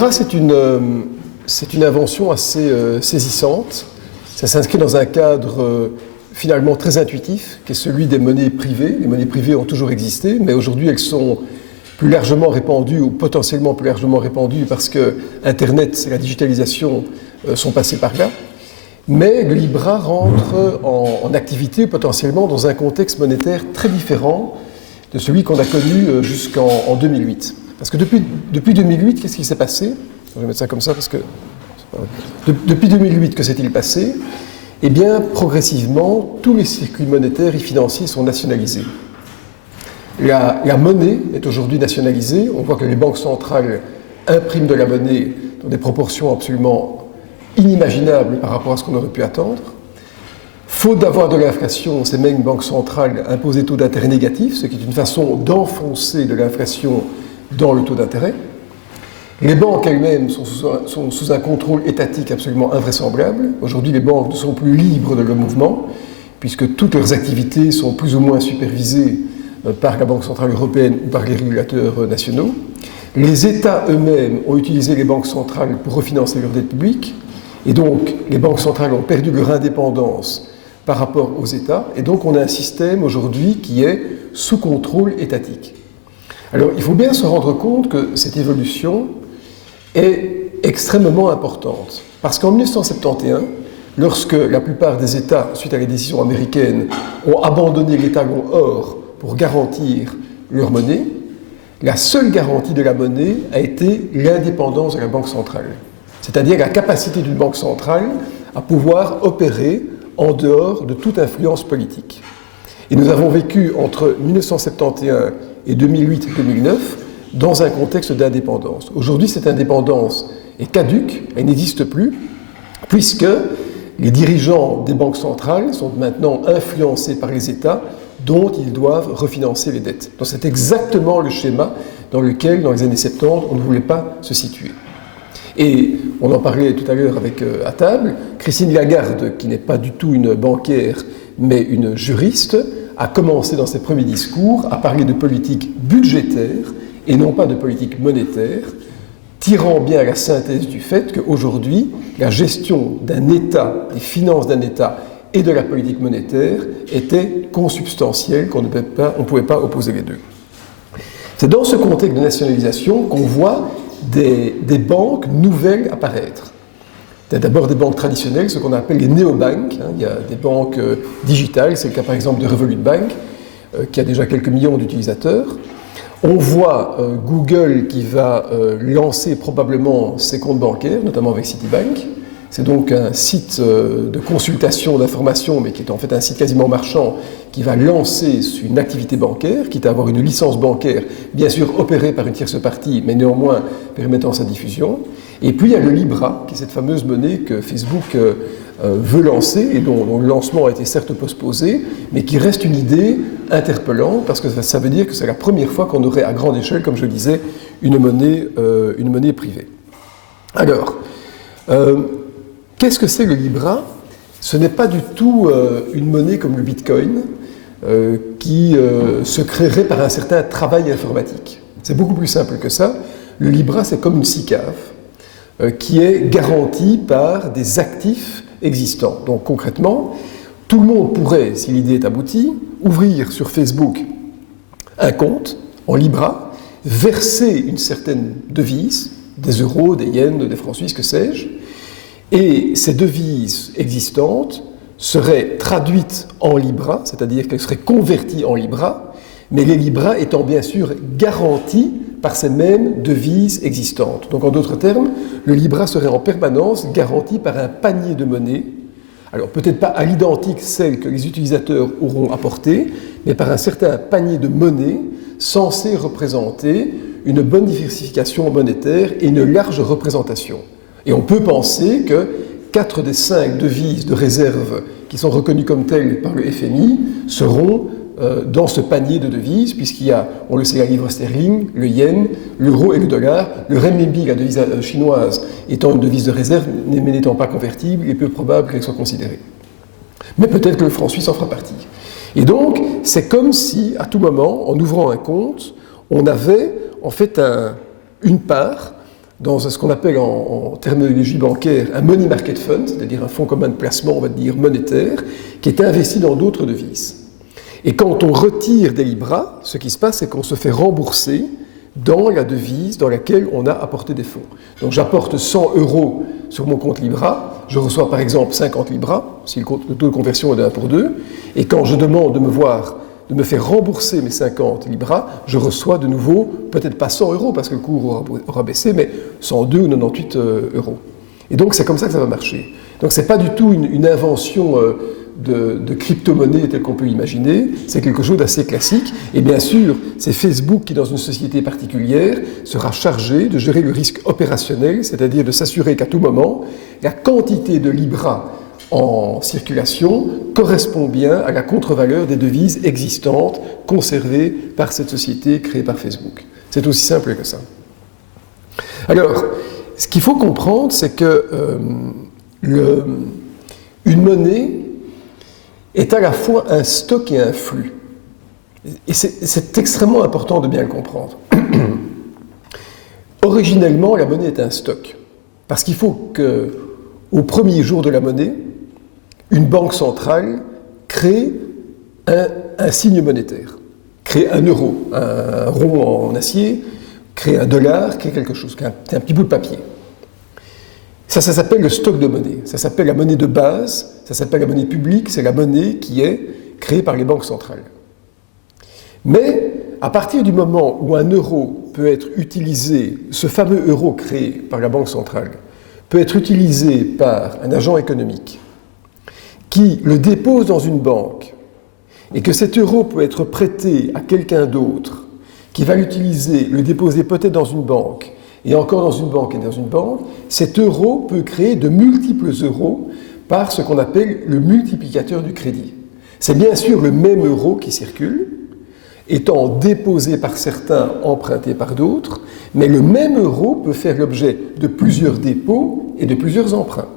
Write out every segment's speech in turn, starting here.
Libra, c'est une invention assez saisissante. Ça s'inscrit dans un cadre finalement très intuitif, qui est celui des monnaies privées. Les monnaies privées ont toujours existé, mais aujourd'hui elles sont plus largement répandues ou potentiellement plus largement répandues parce que Internet et la digitalisation sont passés par là. Mais le Libra rentre en activité potentiellement dans un contexte monétaire très différent de celui qu'on a connu jusqu'en 2008. Parce que depuis 2008, qu'est-ce qui s'est passé? Je vais mettre ça comme ça parce que... Depuis 2008, que s'est-il passé? Eh bien, progressivement, tous les circuits monétaires et financiers sont nationalisés. La monnaie est aujourd'hui nationalisée. On voit que les banques centrales impriment de la monnaie dans des proportions absolument inimaginables par rapport à ce qu'on aurait pu attendre. Faute d'avoir de l'inflation, ces mêmes banques centrales imposent des taux d'intérêt négatifs, ce qui est une façon d'enfoncer de l'inflation dans le taux d'intérêt. Les banques elles-mêmes sont sous un contrôle étatique absolument invraisemblable. Aujourd'hui, les banques ne sont plus libres de leur mouvement, puisque toutes leurs activités sont plus ou moins supervisées par la Banque centrale européenne ou par les régulateurs nationaux. Les États eux-mêmes ont utilisé les banques centrales pour refinancer leur dette publique, et donc les banques centrales ont perdu leur indépendance par rapport aux États, et donc on a un système aujourd'hui qui est sous contrôle étatique. Alors il faut bien se rendre compte que cette évolution est extrêmement importante. Parce qu'en 1971, lorsque la plupart des États, suite à les décisions américaines, ont abandonné l'étalon or pour garantir leur monnaie, la seule garantie de la monnaie a été l'indépendance de la Banque centrale. C'est-à-dire la capacité d'une banque centrale à pouvoir opérer en dehors de toute influence politique. Et nous avons vécu entre 1971 et 2008-2009 dans un contexte d'indépendance. Aujourd'hui, cette indépendance est caduque, elle n'existe plus, puisque les dirigeants des banques centrales sont maintenant influencés par les États dont ils doivent refinancer les dettes. Donc c'est exactement le schéma dans lequel, dans les années 70, on ne voulait pas se situer. Et on en parlait tout à l'heure à table, Christine Lagarde, qui n'est pas du tout une banquière, mais une juriste, a commencé dans ses premiers discours à parler de politique budgétaire et non pas de politique monétaire, tirant bien à la synthèse du fait qu'aujourd'hui, la gestion d'un État, des finances d'un État et de la politique monétaire était consubstantielle, qu'on ne pouvait pas opposer les deux. C'est dans ce contexte de nationalisation qu'on voit des banques nouvelles apparaître. Il y a d'abord des banques traditionnelles, ce qu'on appelle les néobanques. Il y a des banques digitales, c'est le cas par exemple de Revolut Bank, qui a déjà quelques millions d'utilisateurs. On voit Google qui va lancer probablement ses comptes bancaires, notamment avec Citibank. C'est donc un site de consultation, d'information, mais qui est en fait un site quasiment marchand, qui va lancer une activité bancaire, quitte à avoir une licence bancaire, bien sûr opérée par une tierce partie, mais néanmoins permettant sa diffusion. Et puis il y a le Libra, qui est cette fameuse monnaie que Facebook veut lancer, et dont le lancement a été certes postposé, mais qui reste une idée interpellante, parce que ça veut dire que c'est la première fois qu'on aurait à grande échelle, comme je le disais, une monnaie privée. Alors, qu'est-ce que c'est le Libra? Ce n'est pas du tout une monnaie comme le Bitcoin qui se créerait par un certain travail informatique. C'est beaucoup plus simple que ça. Le Libra, c'est comme une SICAV qui est garantie par des actifs existants. Donc concrètement, tout le monde pourrait, si l'idée est aboutie, ouvrir sur Facebook un compte en Libra, verser une certaine devise, des euros, des yens, des francs suisses, que sais-je, et ces devises existantes seraient traduites en Libra, c'est-à-dire qu'elles seraient converties en Libra, mais les Libras étant bien sûr garantis par ces mêmes devises existantes. Donc en d'autres termes, le Libra serait en permanence garanti par un panier de monnaie, alors peut-être pas à l'identique celle que les utilisateurs auront apportée, mais par un certain panier de monnaie censé représenter une bonne diversification monétaire et une large représentation. Et on peut penser que 4 des 5 devises de réserve qui sont reconnues comme telles par le FMI seront dans ce panier de devises, puisqu'il y a, on le sait, la livre sterling, le yen, l'euro et le dollar. Le renminbi, la devise chinoise, étant une devise de réserve, mais n'étant pas convertible, il est peu probable qu'elle soit considérée. Mais peut-être que le franc suisse en fera partie. Et donc, c'est comme si, à tout moment, en ouvrant un compte, on avait en fait une part dans ce qu'on appelle en terminologie bancaire un money market fund, c'est-à-dire un fonds commun de placement, on va dire monétaire, qui est investi dans d'autres devises. Et quand on retire des Libras, ce qui se passe, c'est qu'on se fait rembourser dans la devise dans laquelle on a apporté des fonds. Donc j'apporte 100 € sur mon compte Libra, je reçois par exemple 50 Libras, si le taux de conversion est de 1 pour 2, et quand je demande de me faire rembourser mes 50 Libras, je reçois de nouveau, peut-être pas 100 € parce que le cours aura baissé, mais 102 ou 98 €. Et donc c'est comme ça que ça va marcher. Donc c'est pas du tout une invention de crypto-monnaie telle qu'on peut imaginer, c'est quelque chose d'assez classique. Et bien sûr, c'est Facebook qui, dans une société particulière, sera chargé de gérer le risque opérationnel, c'est-à-dire de s'assurer qu'à tout moment, la quantité de Libras en circulation correspond bien à la contre-valeur des devises existantes conservées par cette société créée par Facebook. C'est aussi simple que ça. Alors, ce qu'il faut comprendre, c'est que une monnaie est à la fois un stock et un flux. Et c'est extrêmement important de bien le comprendre. Originellement, la monnaie est un stock. Parce qu'il faut qu'au premier jour de la monnaie, une banque centrale crée un signe monétaire, crée un euro, un rond en acier, crée un dollar, crée quelque chose, un petit bout de papier. Ça s'appelle le stock de monnaie, ça s'appelle la monnaie de base, ça s'appelle la monnaie publique, c'est la monnaie qui est créée par les banques centrales. Mais à partir du moment où un euro peut être utilisé, ce fameux euro créé par la banque centrale, peut être utilisé par un agent économique qui le dépose dans une banque et que cet euro peut être prêté à quelqu'un d'autre qui va l'utiliser, le déposer peut-être dans une banque et encore dans une banque et dans une banque, cet euro peut créer de multiples euros par ce qu'on appelle le multiplicateur du crédit. C'est bien sûr le même euro qui circule, étant déposé par certains, emprunté par d'autres, mais le même euro peut faire l'objet de plusieurs dépôts et de plusieurs emprunts.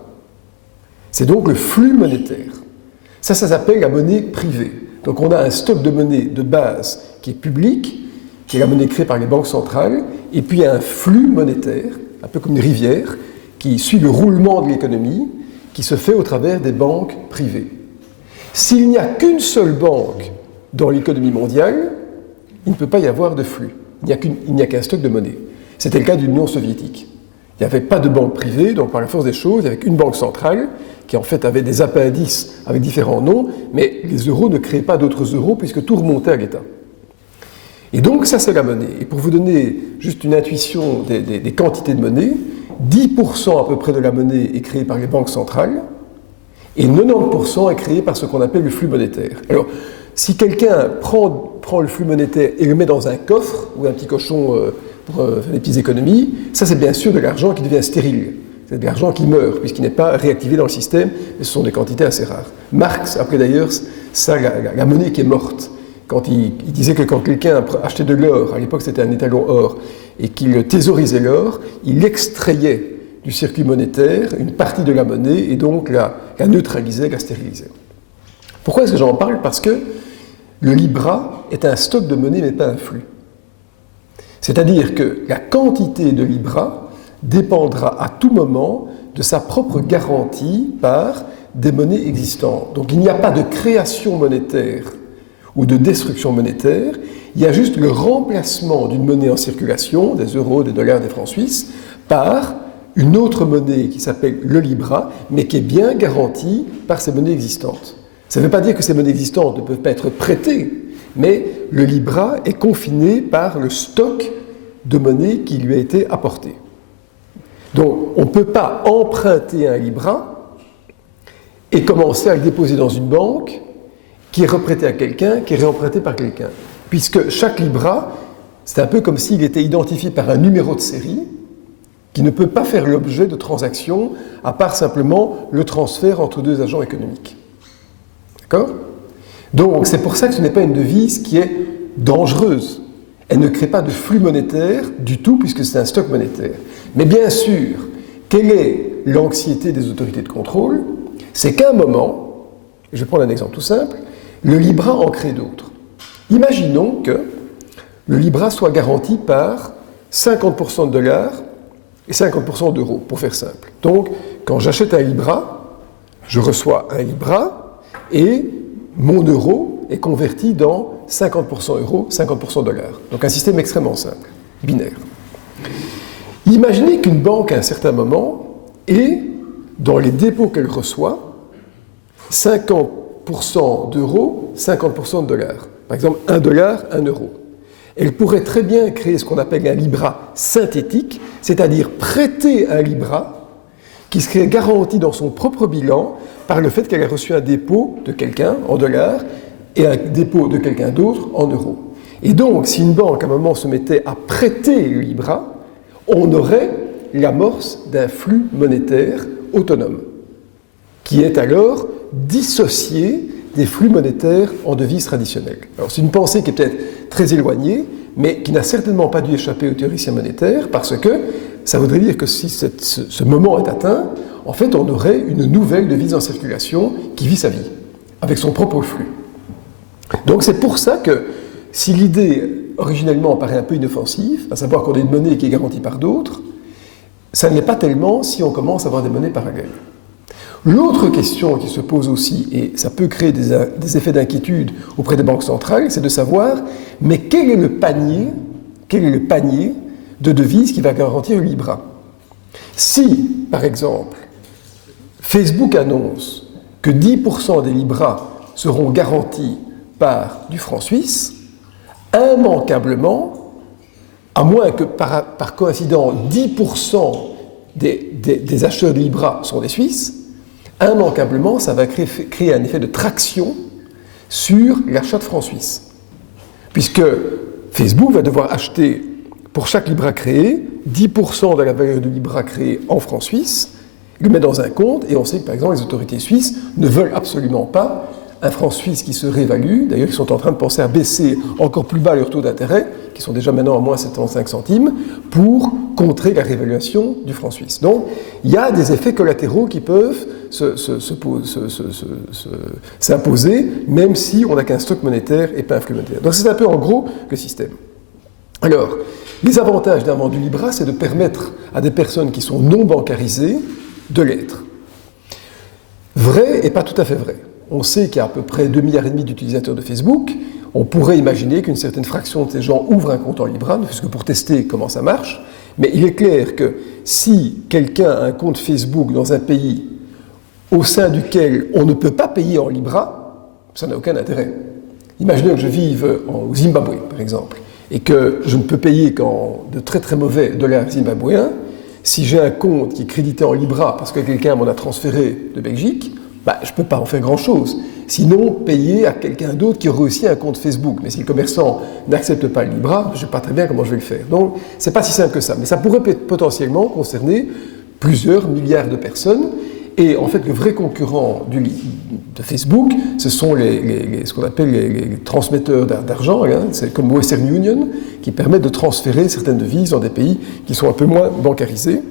C'est donc le flux monétaire. Ça s'appelle la monnaie privée. Donc on a un stock de monnaie de base qui est public, qui est la monnaie créée par les banques centrales, et puis il y a un flux monétaire, un peu comme une rivière, qui suit le roulement de l'économie, qui se fait au travers des banques privées. S'il n'y a qu'une seule banque dans l'économie mondiale, il ne peut pas y avoir de flux. Il n'y a qu'un stock de monnaie. C'était le cas de l'Union soviétique. Il n'y avait pas de banque privée, donc par la force des choses, il n'y avait qu'une banque centrale qui en fait avait des appendices avec différents noms, mais les euros ne créaient pas d'autres euros puisque tout remontait à l'État. Et donc ça c'est la monnaie. Et pour vous donner juste une intuition des quantités de monnaie, 10% à peu près de la monnaie est créée par les banques centrales et 90% est créée par ce qu'on appelle le flux monétaire. Alors, si quelqu'un prend le flux monétaire et le met dans un coffre ou un petit cochon pour faire des petites économies, ça c'est bien sûr de l'argent qui devient stérile. C'est de l'argent qui meurt puisqu'il n'est pas réactivé dans le système, mais ce sont des quantités assez rares. Marx appelait d'ailleurs ça la monnaie qui est morte. Quand il disait que quand quelqu'un achetait de l'or, à l'époque c'était un étalon or, et qu'il thésaurisait l'or, il extrayait du circuit monétaire une partie de la monnaie et donc la neutralisait, la stérilisait. Pourquoi est-ce que j'en parle? Parce que le Libra est un stock de monnaie mais pas un flux. C'est-à-dire que la quantité de Libra dépendra à tout moment de sa propre garantie par des monnaies existantes. Donc il n'y a pas de création monétaire ou de destruction monétaire, il y a juste le remplacement d'une monnaie en circulation, des euros, des dollars, des francs suisses, par une autre monnaie qui s'appelle le Libra, mais qui est bien garantie par ces monnaies existantes. Ça ne veut pas dire que ces monnaies existantes ne peuvent pas être prêtées, mais le Libra est confiné par le stock de monnaie qui lui a été apporté. Donc on ne peut pas emprunter un Libra et commencer à le déposer dans une banque qui est reprêté à quelqu'un, qui est réemprunté par quelqu'un. Puisque chaque Libra, c'est un peu comme s'il était identifié par un numéro de série qui ne peut pas faire l'objet de transactions à part simplement le transfert entre deux agents économiques. D'accord? Donc c'est pour ça que ce n'est pas une devise qui est dangereuse. Elle ne crée pas de flux monétaire du tout puisque c'est un stock monétaire. Mais bien sûr, quelle est l'anxiété des autorités de contrôle? C'est qu'à un moment, je vais prendre un exemple tout simple, le Libra en crée d'autres. Imaginons que le Libra soit garanti par 50% de dollars et 50% d'euros, pour faire simple. Donc, quand j'achète un Libra, je reçois un Libra et mon euro est converti dans 50% euros, 50% dollars. Donc un système extrêmement simple, binaire. Imaginez qu'une banque, à un certain moment, ait, dans les dépôts qu'elle reçoit, 50% d'euros, 50% de dollars. Par exemple, 1 dollar, 1 euro. Elle pourrait très bien créer ce qu'on appelle un Libra synthétique, c'est-à-dire prêter un Libra qui serait garanti dans son propre bilan par le fait qu'elle a reçu un dépôt de quelqu'un en dollars et un dépôt de quelqu'un d'autre en euros. Et donc, si une banque à un moment se mettait à prêter le Libra, on aurait l'amorce d'un flux monétaire autonome, qui est alors dissocié des flux monétaires en devises traditionnelles. Alors c'est une pensée qui est peut-être très éloignée, mais qui n'a certainement pas dû échapper aux théoriciens monétaires, parce que ça voudrait dire que si ce moment est atteint, en fait on aurait une nouvelle devise en circulation qui vit sa vie, avec son propre flux. Donc c'est pour ça que si l'idée originellement paraît un peu inoffensive, à savoir qu'on a une monnaie qui est garantie par d'autres, ça ne l'est pas tellement si on commence à avoir des monnaies parallèles. L'autre question qui se pose aussi, et ça peut créer des effets d'inquiétude auprès des banques centrales, c'est de savoir, mais quel est le panier de devises qui va garantir le Libra? Si, par exemple, Facebook annonce que 10% des Libras seront garantis par du franc suisse, immanquablement, à moins que par coïncidence 10% des acheteurs de Libra sont des Suisses, immanquablement, ça va créer un effet de traction sur l'achat de francs suisses. Puisque Facebook va devoir acheter, pour chaque Libra créé, 10% de la valeur du Libra créé en francs suisses, le met dans un compte, et on sait que, par exemple, les autorités suisses ne veulent absolument pas un franc suisse qui se réévalue. D'ailleurs, ils sont en train de penser à baisser encore plus bas leurs taux d'intérêt, qui sont déjà maintenant à moins 75 centimes, pour contrer la réévaluation du franc suisse. Donc, il y a des effets collatéraux qui peuvent s'imposer, même si on n'a qu'un stock monétaire et pas un flux monétaire. Donc, c'est un peu en gros le système. Alors, les avantages d'un vendu Libra, c'est de permettre à des personnes qui sont non bancarisées de l'être. Vrai et pas tout à fait vrai. On sait qu'il y a à peu près 2,5 milliards d'utilisateurs de Facebook. On pourrait imaginer qu'une certaine fraction de ces gens ouvrent un compte en Libra, ne fût-ce que pour tester comment ça marche. Mais il est clair que si quelqu'un a un compte Facebook dans un pays au sein duquel on ne peut pas payer en Libra, ça n'a aucun intérêt. Imaginez que je vive au Zimbabwe, par exemple, et que je ne peux payer qu'en de très très mauvais dollars zimbabwéens. Si j'ai un compte qui est crédité en Libra parce que quelqu'un m'en a transféré de Belgique, je ne peux pas en faire grand-chose. Sinon, payer à quelqu'un d'autre qui aurait aussi un compte Facebook. Mais si le commerçant n'accepte pas le Libra, je ne sais pas très bien comment je vais le faire. Donc, ce n'est pas si simple que ça. Mais ça pourrait potentiellement concerner plusieurs milliards de personnes. Et en fait, le vrai concurrent de Facebook, ce sont ce qu'on appelle les transmetteurs d'argent. Hein. C'est comme Western Union, qui permettent de transférer certaines devises dans des pays qui sont un peu moins bancarisés,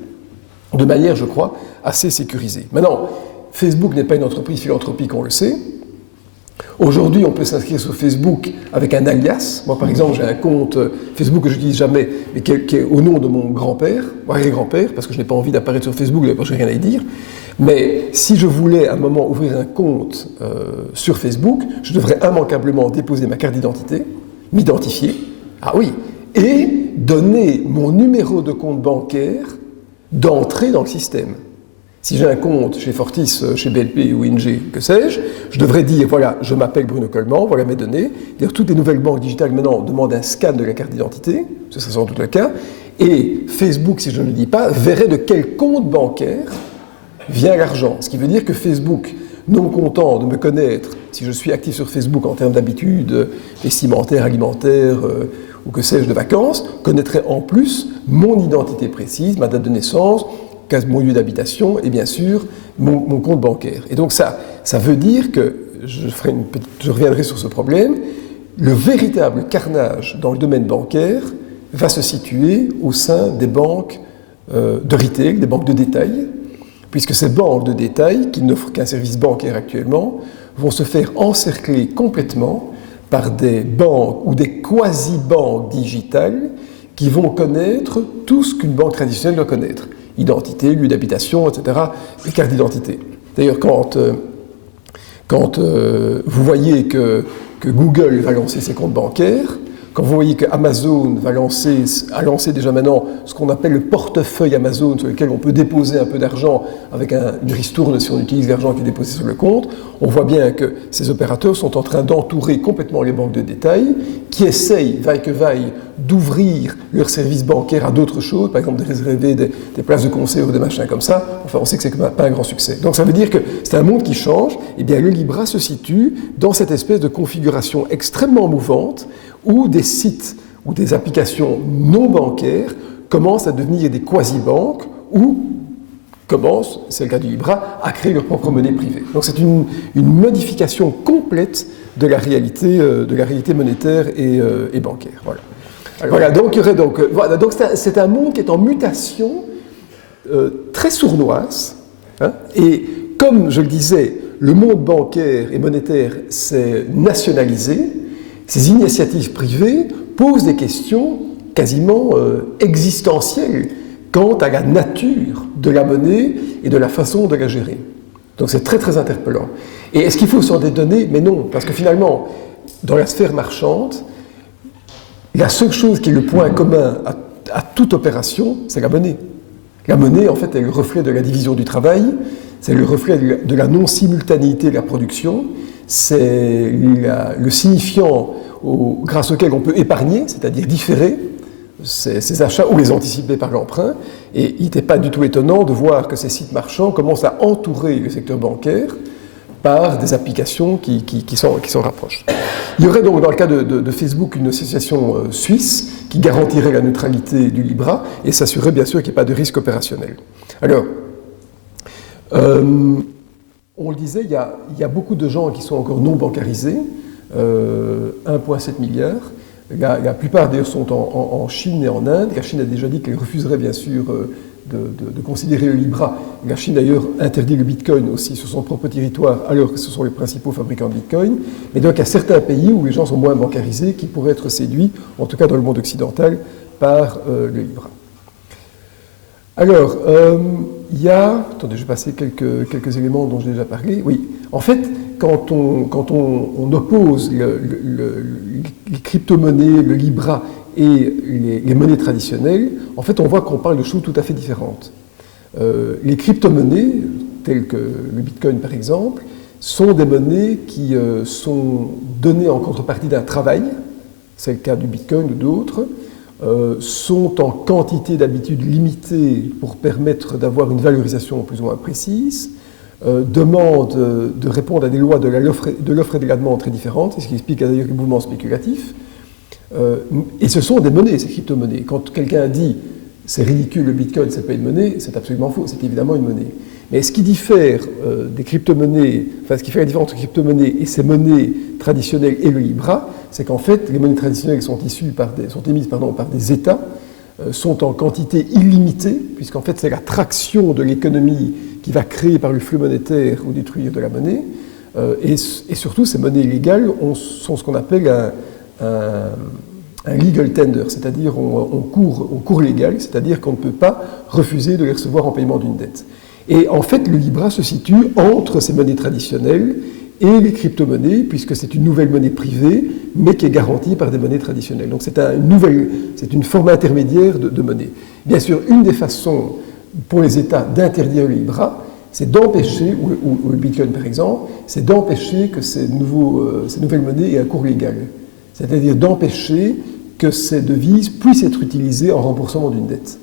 de manière, je crois, assez sécurisée. Maintenant, Facebook n'est pas une entreprise philanthropique, on le sait. Aujourd'hui, on peut s'inscrire sur Facebook avec un alias. Moi, par exemple, j'ai un compte Facebook que je n'utilise jamais, mais qui est au nom de mon grand-père, arrière-grand-père, parce que je n'ai pas envie d'apparaître sur Facebook, parce que je n'ai rien à y dire. Mais si je voulais à un moment ouvrir un compte sur Facebook, je devrais immanquablement déposer ma carte d'identité, m'identifier, ah oui, et donner mon numéro de compte bancaire d'entrée dans le système. Si j'ai un compte chez Fortis, chez BNP ou ING, que sais-je, je devrais dire, voilà, je m'appelle Bruno Coleman, voilà mes données. D'ailleurs, toutes les nouvelles banques digitales maintenant demandent un scan de la carte d'identité, ce sera sans doute le cas, et Facebook, si je ne le dis pas, verrait de quel compte bancaire vient l'argent. Ce qui veut dire que Facebook, non content de me connaître, si je suis actif sur Facebook en termes d'habitudes vestimentaires, alimentaires, ou que sais-je, de vacances, connaîtrait en plus mon identité précise, ma date de naissance, mon lieu d'habitation et bien sûr mon compte bancaire. Et donc ça veut dire que, je reviendrai sur ce problème, le véritable carnage dans le domaine bancaire va se situer au sein des banques de retail, des banques de détail, puisque ces banques de détail, qui n'offrent qu'un service bancaire actuellement, vont se faire encercler complètement par des banques ou des quasi-banques digitales qui vont connaître tout ce qu'une banque traditionnelle doit connaître. Identité, lieu d'habitation, etc. et carte d'identité. D'ailleurs, quand vous voyez que Google va lancer ses comptes bancaires, quand vous voyez que Amazon a lancé déjà maintenant ce qu'on appelle le portefeuille Amazon, sur lequel on peut déposer un peu d'argent avec une ristourne si on utilise l'argent qui est déposé sur le compte, on voit bien que ces opérateurs sont en train d'entourer complètement les banques de détail, qui essayent, vaille que vaille, d'ouvrir leurs services bancaires à d'autres choses, par exemple de réserver des places de concert ou des machins comme ça. Enfin, on sait que c'est pas un grand succès. Donc ça veut dire que c'est un monde qui change. Et bien le Libra se situe dans cette espèce de configuration extrêmement mouvante où des sites ou des applications non bancaires commencent à devenir des quasi-banques ou commencent, c'est le cas du Libra, à créer leur propre monnaie privée. Donc c'est une modification complète de la réalité monétaire et bancaire. Voilà. Alors, voilà, donc, c'est un monde qui est en mutation très sournoise. Hein, et comme je le disais, le monde bancaire et monétaire s'est nationalisé. Ces initiatives privées posent des questions quasiment existentielles quant à la nature de la monnaie et de la façon de la gérer. Donc c'est très très interpellant. Et est-ce qu'il faut s'en dédonner? Mais non, parce que finalement, dans la sphère marchande, la seule chose qui est le point commun à toute opération, c'est la monnaie. La monnaie, en fait, est le reflet de la division du travail, c'est le reflet de la non-simultanéité de la production, c'est le signifiant grâce auquel on peut épargner, c'est-à-dire différer ces achats ou les anticiper par l'emprunt. Et il n'était pas du tout étonnant de voir que ces sites marchands commencent à entourer le secteur bancaire par des applications qui s'en rapprochent. Il y aurait donc dans le cas de Facebook une association suisse qui garantirait la neutralité du Libra et s'assurerait bien sûr qu'il n'y ait pas de risque opérationnel. Alors, on le disait, il y a beaucoup de gens qui sont encore non bancarisés, 1,7 milliard. La plupart d'ailleurs sont en Chine et en Inde. La Chine a déjà dit qu'elle refuserait bien sûr de considérer le Libra. La Chine d'ailleurs interdit le Bitcoin aussi sur son propre territoire, alors que ce sont les principaux fabricants de Bitcoin. Mais donc il y a certains pays où les gens sont moins bancarisés qui pourraient être séduits, en tout cas dans le monde occidental, par le Libra. Alors, il y a... Attendez, je vais passer quelques éléments dont j'ai déjà parlé. Oui, en fait, quand on oppose les crypto-monnaies, le Libra et les monnaies traditionnelles, en fait, on voit qu'on parle de choses tout à fait différentes. Les crypto-monnaies, telles que le Bitcoin par exemple, sont des monnaies qui sont données en contrepartie d'un travail, c'est le cas du Bitcoin ou d'autres, sont en quantité d'habitude limitée pour permettre d'avoir une valorisation plus ou moins précise, demandent de répondre à des lois de l'offre et de la demande très différentes, ce qui explique d'ailleurs les mouvements spéculatifs. Et ce sont des monnaies, ces crypto-monnaies. Quand quelqu'un dit « c'est ridicule, le Bitcoin, c'est pas une monnaie », c'est absolument faux, c'est évidemment une monnaie. Mais ce qui diffère des crypto-monnaies, enfin ce qui fait la différence entre les crypto-monnaies et ces monnaies traditionnelles et le Libra, c'est qu'en fait, les monnaies traditionnelles sont émises par des États, sont en quantité illimitée, puisqu'en fait c'est la traction de l'économie qui va créer par le flux monétaire ou détruire de la monnaie, et surtout ces monnaies légales sont ce qu'on appelle un legal tender, c'est-à-dire on court légal, c'est-à-dire qu'on ne peut pas refuser de les recevoir en paiement d'une dette. Et en fait, le Libra se situe entre ces monnaies traditionnelles et les crypto-monnaies, puisque c'est une nouvelle monnaie privée, mais qui est garantie par des monnaies traditionnelles. Donc c'est une forme intermédiaire de monnaie. Bien sûr, une des façons pour les États d'interdire le Libra, c'est d'empêcher, ou le Bitcoin par exemple, c'est d'empêcher que ces nouvelles monnaies aient un cours légal. C'est-à-dire d'empêcher que ces devises puissent être utilisées en remboursement d'une dette.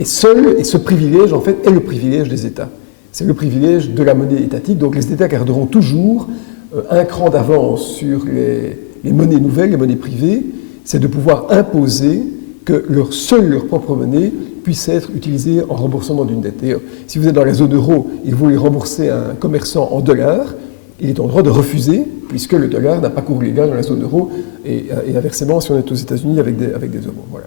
Et ce privilège, en fait, est le privilège des États. C'est le privilège de la monnaie étatique. Donc les États garderont toujours un cran d'avance sur les monnaies nouvelles, les monnaies privées. C'est de pouvoir imposer que seule leur propre monnaie puisse être utilisée en remboursement d'une dette. Et si vous êtes dans la zone euro et vous voulez rembourser un commerçant en dollars, il est en droit de refuser, puisque le dollar n'a pas cours légal dans la zone euro, et inversement si on est aux États-Unis avec des euros. Voilà.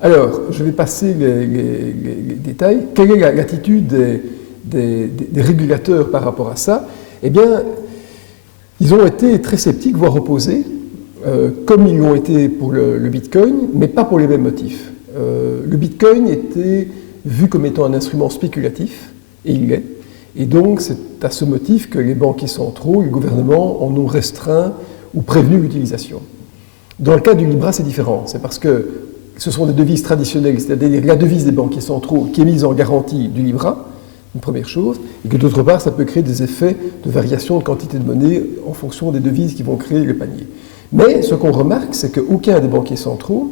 Alors, je vais passer les détails. Quelle est l'attitude des régulateurs par rapport à ça? Eh bien, ils ont été très sceptiques, voire opposés. comme ils l'ont été pour le Bitcoin, mais pas pour les mêmes motifs. Le Bitcoin était vu comme étant un instrument spéculatif, et il l'est. Et donc, c'est à ce motif que les banquiers centraux, les gouvernements en ont restreint ou prévenu l'utilisation. Dans le cas du Libra, c'est différent. C'est parce que ce sont des devises traditionnelles, c'est-à-dire la devise des banquiers centraux qui est mise en garantie du Libra, une première chose, et que d'autre part, ça peut créer des effets de variation de quantité de monnaie en fonction des devises qui vont créer le panier. Mais ce qu'on remarque, c'est qu'aucun des banquiers centraux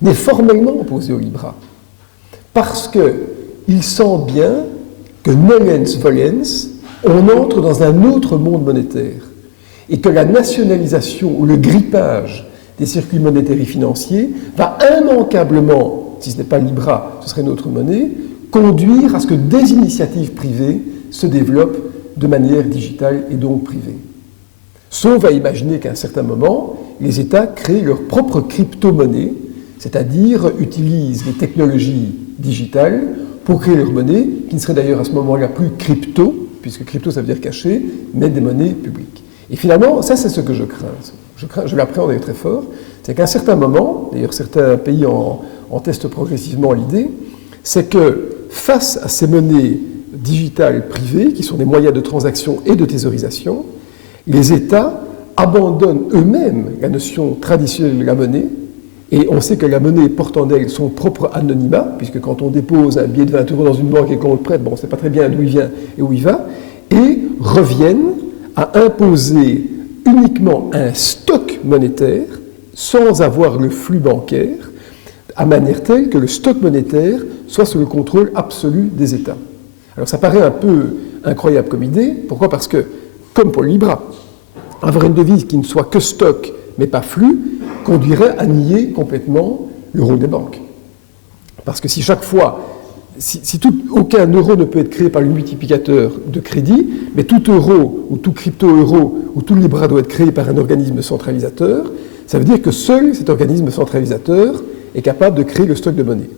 n'est formellement opposé au Libra, parce qu'il sent bien que nolens volens, on entre dans un autre monde monétaire, et que la nationalisation ou le grippage des circuits monétaires et financiers va immanquablement, si ce n'est pas le Libra, ce serait une autre monnaie, conduire à ce que des initiatives privées se développent de manière digitale et donc privée. Sauf à imaginer qu'à un certain moment, les États créent leur propre crypto-monnaie, c'est-à-dire utilisent les technologies digitales pour créer leur monnaie, qui ne serait d'ailleurs à ce moment-là plus crypto, puisque crypto ça veut dire caché, mais des monnaies publiques. Et finalement, ça c'est ce que je crains. Je l'appréhende très fort, c'est qu'à un certain moment, d'ailleurs certains pays en testent progressivement l'idée, c'est que face à ces monnaies digitales privées, qui sont des moyens de transaction et de thésaurisation, les États abandonnent eux-mêmes la notion traditionnelle de la monnaie, et on sait que la monnaie porte en elle son propre anonymat, puisque quand on dépose un billet de 20 € dans une banque et qu'on le prête, bon, on ne sait pas très bien d'où il vient et où il va, et reviennent à imposer uniquement un stock monétaire sans avoir le flux bancaire, à manière telle que le stock monétaire soit sous le contrôle absolu des États. Alors ça paraît un peu incroyable comme idée. Pourquoi ? Parce que, comme pour le Libra, avoir une devise qui ne soit que stock mais pas flux conduirait à nier complètement le rôle des banques. Parce que si chaque fois, aucun euro ne peut être créé par le multiplicateur de crédit, mais tout euro ou tout crypto-euro ou tout Libra doit être créé par un organisme centralisateur, ça veut dire que seul cet organisme centralisateur est capable de créer le stock de monnaie.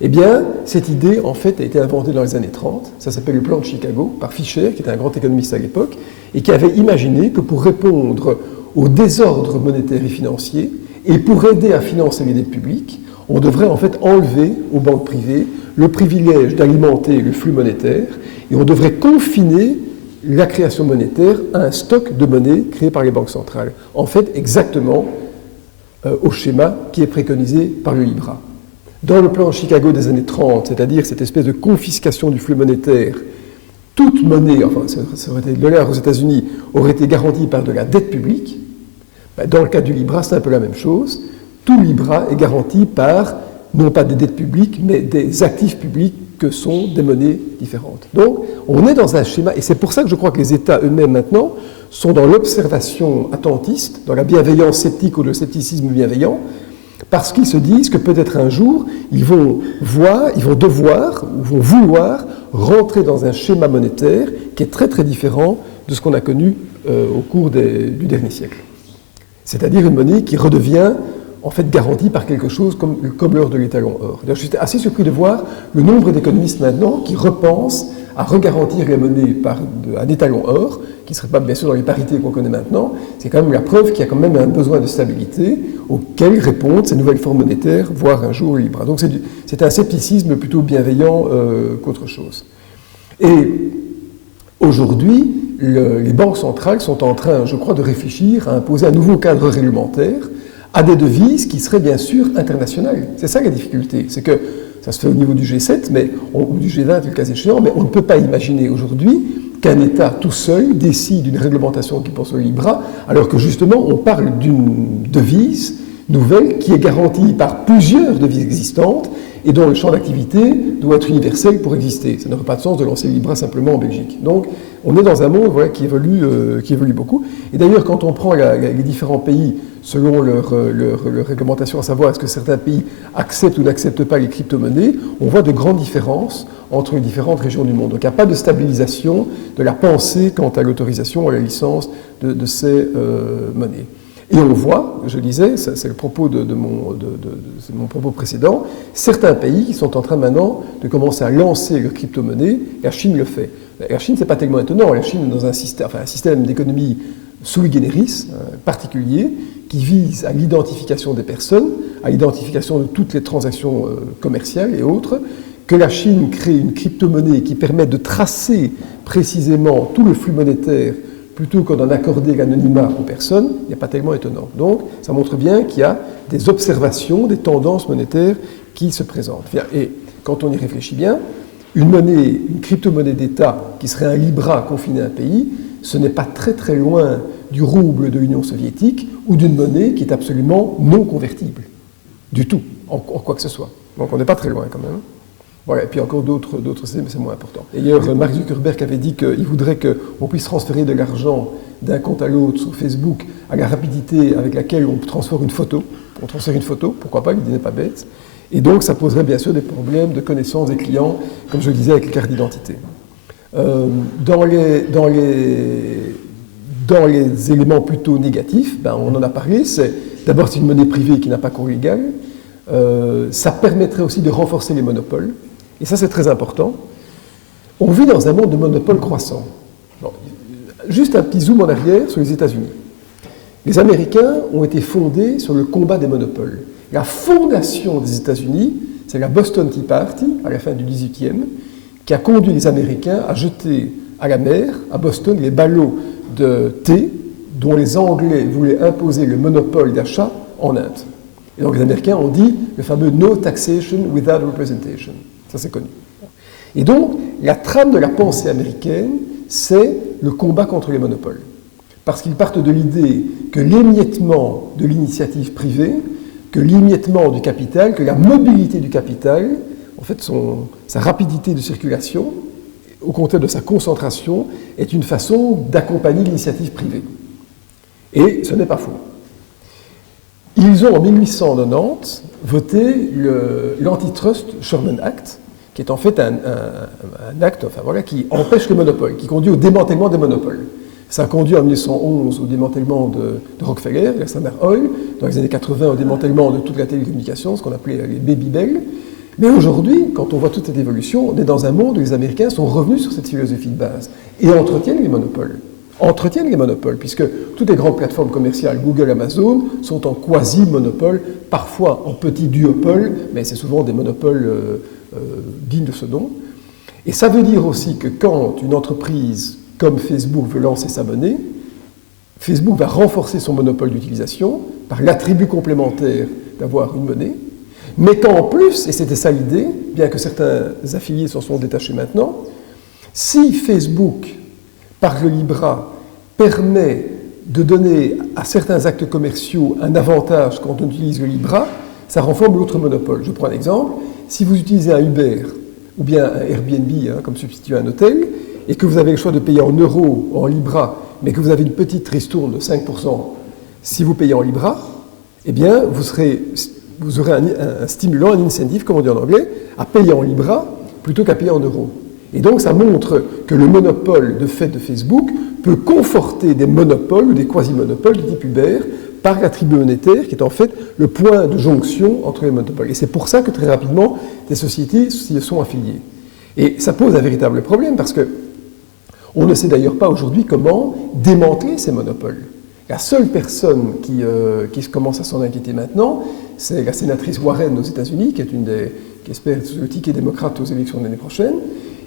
Eh bien, cette idée, en fait, a été inventée dans les années 30. Ça s'appelle le plan de Chicago, par Fisher, qui était un grand économiste à l'époque, et qui avait imaginé que pour répondre au désordre monétaire et financier, et pour aider à financer les dettes publiques, on devrait en fait enlever aux banques privées le privilège d'alimenter le flux monétaire, et on devrait confiner la création monétaire à un stock de monnaie créé par les banques centrales. En fait, exactement au schéma qui est préconisé par le Libra. Dans le plan Chicago des années 30, c'est-à-dire cette espèce de confiscation du flux monétaire, toute monnaie, enfin ça aurait été le dollar aux États-Unis, aurait été garantie par de la dette publique. Dans le cas du Libra, c'est un peu la même chose. Tout Libra est garanti par, non pas des dettes publiques, mais des actifs publics que sont des monnaies différentes. Donc, on est dans un schéma, et c'est pour ça que je crois que les États eux-mêmes maintenant sont dans l'observation attentiste, dans la bienveillance sceptique ou le scepticisme bienveillant, parce qu'ils se disent que peut-être un jour, ils vont devoir, ou vont vouloir rentrer dans un schéma monétaire qui est très très différent de ce qu'on a connu au cours du dernier siècle. C'est-à-dire une monnaie qui redevient en fait garantie par quelque chose comme l'or de l'étalon or. Je suis assez surpris de voir le nombre d'économistes maintenant qui repensent à regarantir les monnaies par un étalon or, qui ne serait pas bien sûr dans les parités qu'on connaît maintenant. C'est quand même la preuve qu'il y a quand même un besoin de stabilité auquel répondent ces nouvelles formes monétaires, voire un jour le Libra. Donc c'est un scepticisme plutôt bienveillant qu'autre chose. Et aujourd'hui, les banques centrales sont en train, je crois, de réfléchir à imposer un nouveau cadre réglementaire à des devises qui seraient bien sûr internationales. C'est ça la difficulté, c'est que ça se fait au niveau du G7 ou du G20 le cas échéant, mais on ne peut pas imaginer aujourd'hui qu'un État tout seul décide d'une réglementation qui pense au Libra, alors que justement on parle d'une devise nouvelle qui est garantie par plusieurs devises existantes et dont le champ d'activité doit être universel pour exister. Ça n'aurait pas de sens de lancer le Libra simplement en Belgique. Donc on est dans un monde qui évolue beaucoup. Et d'ailleurs, quand on prend les différents pays selon leur réglementation, à savoir est-ce que certains pays acceptent ou n'acceptent pas les crypto-monnaies, on voit de grandes différences entre les différentes régions du monde. Donc il n'y a pas de stabilisation de la pensée quant à l'autorisation ou à la licence de ces monnaies. Et on voit, je disais, c'est le propos de mon propos précédent, certains pays qui sont en train maintenant de commencer à lancer leur crypto-monnaie, la Chine le fait. La Chine, c'est pas tellement étonnant, la Chine est dans un système d'économie sui generis, particulier, qui vise à l'identification des personnes, à l'identification de toutes les transactions commerciales et autres, que la Chine crée une crypto-monnaie qui permet de tracer précisément tout le flux monétaire plutôt que d'en accorder l'anonymat aux personnes, il n'est pas tellement étonnant. Donc, ça montre bien qu'il y a des observations, des tendances monétaires qui se présentent. Et quand on y réfléchit bien, une crypto-monnaie d'État qui serait un Libra confiné à un pays, ce n'est pas très très loin du rouble de l'Union soviétique ou d'une monnaie qui est absolument non convertible, du tout, en quoi que ce soit. Donc on n'est pas très loin quand même. Voilà, et puis encore d'autres systèmes, mais c'est moins important. D'ailleurs, Mark Zuckerberg avait dit qu'il voudrait qu'on puisse transférer de l'argent d'un compte à l'autre sur Facebook à la rapidité avec laquelle on transfère une photo. On transfère une photo, pourquoi pas, l'idée n'est pas bête. Et donc ça poserait bien sûr des problèmes de connaissance des clients, comme je le disais avec les cartes d'identité. Dans les éléments plutôt négatifs, on en a parlé, d'abord c'est une monnaie privée qui n'a pas cours légal, ça permettrait aussi de renforcer les monopoles, et ça c'est très important. On vit dans un monde de monopoles croissants. Bon, juste un petit zoom en arrière sur les États-Unis. Les Américains ont été fondés sur le combat des monopoles. La fondation des États-Unis, c'est la Boston Tea Party, à la fin du XVIIIe, qui a conduit les Américains à jeter à la mer, à Boston, les ballots de thé dont les Anglais voulaient imposer le monopole d'achat en Inde. Et donc les Américains ont dit le fameux « no taxation without representation ». Ça c'est connu. Et donc, la trame de la pensée américaine, c'est le combat contre les monopoles. Parce qu'ils partent de l'idée que l'émiettement de l'initiative privée, que l'émiettement du capital, que la mobilité du capital, en fait sa rapidité de circulation, au contraire de sa concentration, est une façon d'accompagner l'initiative privée. Et ce n'est pas faux. Ils ont en 1890 voté l'Antitrust Sherman Act, qui est en fait un acte qui empêche le monopole, qui conduit au démantèlement des monopoles. Ça a conduit en 1911 au démantèlement de Rockefeller, la Standard Oil, dans les années 80 au démantèlement de toute la télécommunication, ce qu'on appelait les baby bells. Mais aujourd'hui, quand on voit toute cette évolution, on est dans un monde où les Américains sont revenus sur cette philosophie de base et entretiennent les monopoles. Puisque toutes les grandes plateformes commerciales, Google, Amazon, sont en quasi-monopole, parfois en petit duopole, mais c'est souvent des monopoles dignes de ce nom. Et ça veut dire aussi que quand une entreprise comme Facebook veut lancer sa monnaie, Facebook va renforcer son monopole d'utilisation par l'attribut complémentaire d'avoir une monnaie, mais qu'en plus, et c'était ça l'idée, bien que certains affiliés s'en sont détachés maintenant, si Facebook, par le Libra, permet de donner à certains actes commerciaux un avantage quand on utilise le Libra, ça renforce l'autre monopole. Je prends un exemple. Si vous utilisez un Uber ou bien un Airbnb comme substitut à un hôtel, et que vous avez le choix de payer en euros ou en Libra, mais que vous avez une petite ristourne de 5%, si vous payez en Libra, eh bien, vous aurez un stimulant, un incentive, comme on dit en anglais, à payer en Libra plutôt qu'à payer en euros. Et donc, ça montre que le monopole de fait de Facebook peut conforter des monopoles ou des quasi-monopoles de type Uber par l'attribut monétaire qui est en fait le point de jonction entre les monopoles. Et c'est pour ça que très rapidement, des sociétés s'y sont affiliées. Et ça pose un véritable problème parce que on ne sait d'ailleurs pas aujourd'hui comment démanteler ces monopoles. La seule personne qui commence à s'en inquiéter maintenant, c'est la sénatrice Warren aux États-Unis, qui espère être sur le ticket démocrate aux élections de l'année prochaine,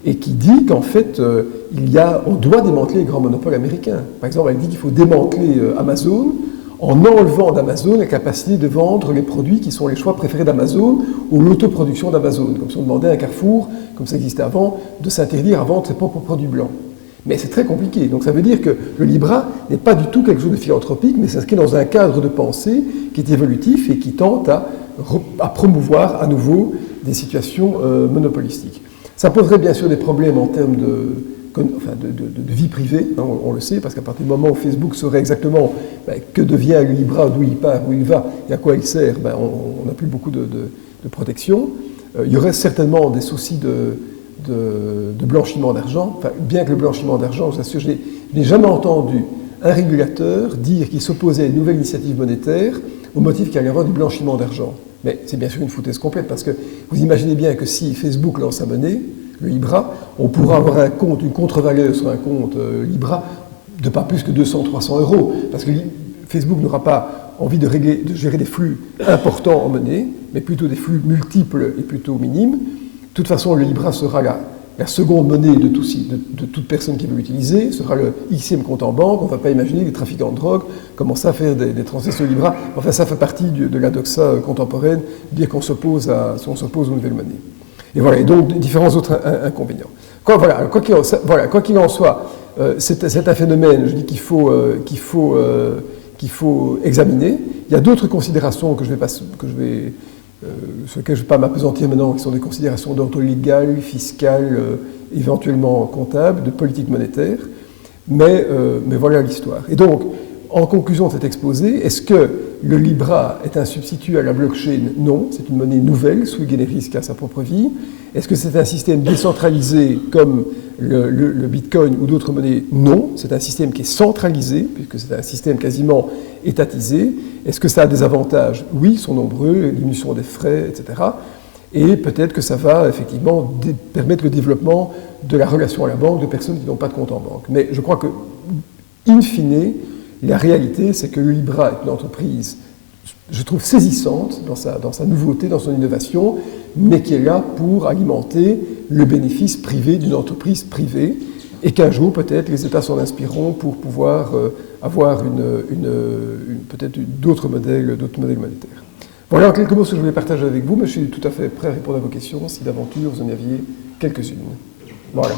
et qui dit qu'en fait, on doit démanteler les grands monopoles américains. Par exemple, elle dit qu'il faut démanteler Amazon en enlevant d'Amazon la capacité de vendre les produits qui sont les choix préférés d'Amazon ou l'autoproduction d'Amazon. Comme si on demandait à un Carrefour, comme ça existait avant, de s'interdire à vendre ses propres produits blancs. Mais c'est très compliqué. Donc ça veut dire que le Libra n'est pas du tout quelque chose de philanthropique, mais s'inscrit dans un cadre de pensée qui est évolutif et qui tente à promouvoir à nouveau des situations monopolistiques. Ça poserait bien sûr des problèmes en termes de vie privée, on le sait, parce qu'à partir du moment où Facebook saurait exactement que devient le Libra, d'où il part, où il va et à quoi il sert, on n'a plus beaucoup de protection. Il y aurait certainement des soucis de blanchiment d'argent, bien que le blanchiment d'argent, je vous assure, je n'ai jamais entendu un régulateur dire qu'il s'opposait à une nouvelle initiative monétaire au motif qu'il allait y avoir du blanchiment d'argent. Mais c'est bien sûr une foutaise complète, parce que vous imaginez bien que si Facebook lance sa monnaie, le Libra, on pourra avoir une contre-valeur sur un compte Libra de pas plus que 200-300 euros, parce que Facebook n'aura pas envie de gérer des flux importants en monnaie, mais plutôt des flux multiples et plutôt minimes. De toute façon, le Libra sera la seconde monnaie de toute personne qui veut l'utiliser, sera le xème compte en banque. On ne va pas imaginer que les trafiquants de drogue commencent à faire des transactions Libra. Enfin, ça fait partie de la doxa contemporaine, dire qu'on s'oppose aux nouvelles monnaies. Et voilà, et donc différents autres inconvénients. Quoi qu'il en soit, c'est un phénomène, je dis qu'il faut examiner. Il y a d'autres considérations sur lesquelles je ne vais pas m'appesantir maintenant, qui sont des considérations d'ordre légal, fiscal, éventuellement comptable, de politique monétaire. Mais voilà l'histoire. Et donc, en conclusion de cet exposé, est-ce que le Libra est un substitut à la blockchain? Non, c'est une monnaie nouvelle, sui generis, qui a sa propre vie. Est-ce que c'est un système décentralisé comme le Bitcoin ou d'autres monnaies? Non, c'est un système qui est centralisé, puisque c'est un système quasiment étatisé. Est-ce que ça a des avantages? Oui, ils sont nombreux, diminution des frais, etc. Et peut-être que ça va effectivement permettre le développement de la relation à la banque de personnes qui n'ont pas de compte en banque. Mais je crois que, in fine, la réalité, c'est que le Libra est une entreprise, je trouve, saisissante dans sa nouveauté, dans son innovation, mais qui est là pour alimenter le bénéfice privé d'une entreprise privée, et qu'un jour, peut-être, les États s'en inspireront pour pouvoir avoir peut-être d'autres modèles monétaires. Voilà en quelques mots ce que je voulais partager avec vous, mais je suis tout à fait prêt à répondre à vos questions si d'aventure vous en aviez quelques-unes. Voilà.